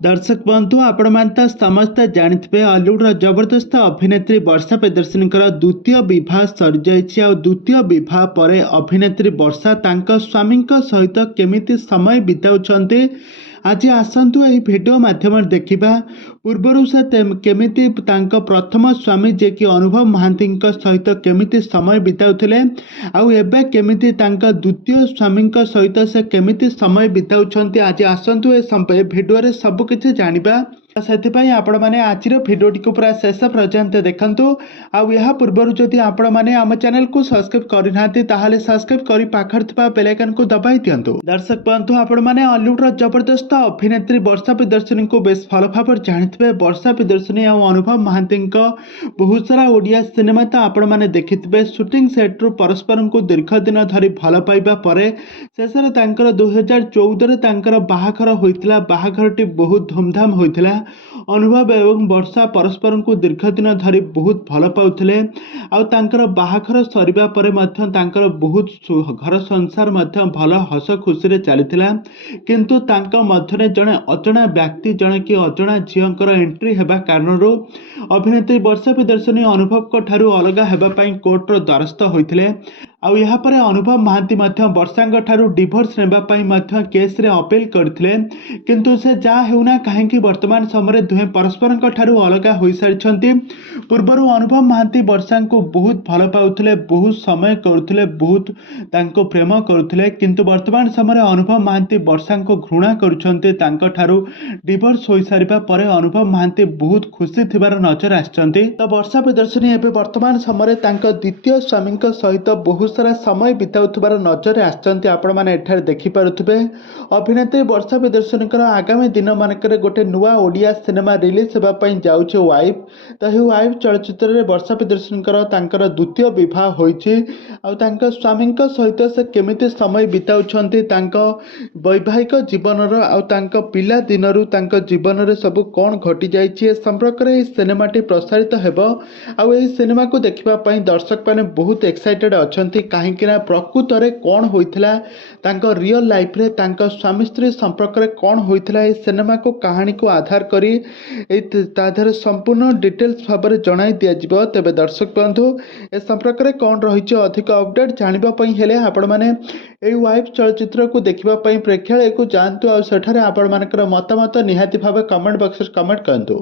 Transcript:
दर्शक बंधु आपण समस्ते जानिथिबे हॉलीवुड जबरदस्त अभिनेत्री वर्षा प्रियदर्शनी द्वितीय विवाह सरी जाइछि। द्वितीय विवाह पर अभिनेत्री वर्षा तांका स्वामी सहित केमिति समय बिताउछन्ते आज आसतु यह भिडियो माध्यम देखा। पूर्वर से केमिति तांका प्रथम स्वामी जे कि अनुभव महांती सहित केमिति समय बिताउथिले आउ एबे केमिति तांका द्वितीय स्वामी सहित से केमिति समय बिताउछन्ते आज आसतु ए भिडियो रे सब किछि जानिबा। से आपण मैंने आज भिडियोटी को पूरा शेष पर्यंत देखंतु। आउ या पूर्व जदि आपण मैंने आम चैनल को सब्सक्राइब करना ताहले सब्सक्राइब कर पाखर थिबा बेल आइकन को दबाई दियंतु। दर्शक बंधु आपण मैंने हॉलीवुड जबरदस्त अभिनेत्री वर्षा प्रियदर्शनी को बेस भल भाव जानिथिबे। वर्षा प्रियदर्शनी और अनुभव महांती बहुत सारा ओडिया सिनेमा तो आपण मैंने देखिथिबे। शूटिंग सेट रु परस्पर को दीर्घ दिन धरी भल पाइबा परे शेष 2014 बाहाघर होइतिला। बाहाघरटी बहुत धूमधाम होइतिला। अनुभव एवं वर्षा परस्पर को दीर्घ दिन धरी बहुत भल पाउथिले। आउ तांकर बाहाघर सरिबा परे मध्य तांकर बहुत घर संसार मध्य भल हस खुशी रे चलीथिला। किंतु तांका मध्यरे जणे अजणा व्यक्ति जणे कि अजणा झियंकर एंट्री हेबा कारणरू अभिनेत्री वर्षा प्रियदर्शनी अनुभव को ठारू अलगा हेबा पई कोर्ट रो द्वारस्थ होइथिले। आउ यहाँ पर अनुभव महांती वर्षा ठारू डिवोर्स नेबा पई मध्य केस रे अपील करथिले। किंतु से जा हेउना काहेकि वर्तमान समय दुहे परस्पर ठारू अलगा होई सारिछंती। पूर्वर अनुभव महांती वर्षा को बहुत भल पाउथिले, बहुत समय करुथिले, बहुत तांको प्रेम करुथिले। किंतु वर्तमान समय अनुभव महांती वर्षा को घृणा करुछंती। तांको ठारू डिवोर्स होई सारिबा परे अनुभव महांती बहुत खुशी थिबार नजर आछंती। तो वर्षा प्रियदर्शनी एबे वर्तमान समय तांको द्वितीय स्वामी सहित बहुत सारा समय बिताउथबार नजर आछंती। आपण माने एठार देखि पारुथबे। अभिनेत्री वर्षा प्रियदर्शनी आगामी दिन मानकरे गोटे नुआ ओडिया सिनेमा रिलीज हेबा पई जाउछे वाइफ। तो ही वाइफ चलचित्र रे वर्षा प्रियदर्शनी तांकर द्वितीय विवाह होइछि। आ तांका स्वामी सहित से केमिति समय बिताउछंती तांका वैवाहिक जीवनर आ तांका पिला दिनरु तांका जीवन रे सब कोन घटी जाइछि ए संपर्क रे सिनेमाटी प्रसारित हेबो। आ एही सिनेमा को देखिबा पई दर्शक माने बहुत एक्साइटेड अछंती। काहेकि ना प्रकृत रे कोन होइथिला तांका रियल लाइफ रे तांका स्वामी स्त्री संपर्क रे कोन होइथिला ए सिनेमा को कहानी को आधार करी ताधर संपूर्ण डिटेल्स भाବରେ जणाई दिया जिवो। तबे दर्शक बंधु ए संपर्क रे कोन रहिछ अधिक अपडेट जानिबा पई हेले आपण माने ए वाइफ चलचित्र को देखिबा पई प्रेक्षालय को जानतु। आ सेठारे आपण मानकर मतामत निहाती भाबे कमेंट बॉक्स रे कमेंट करंतु।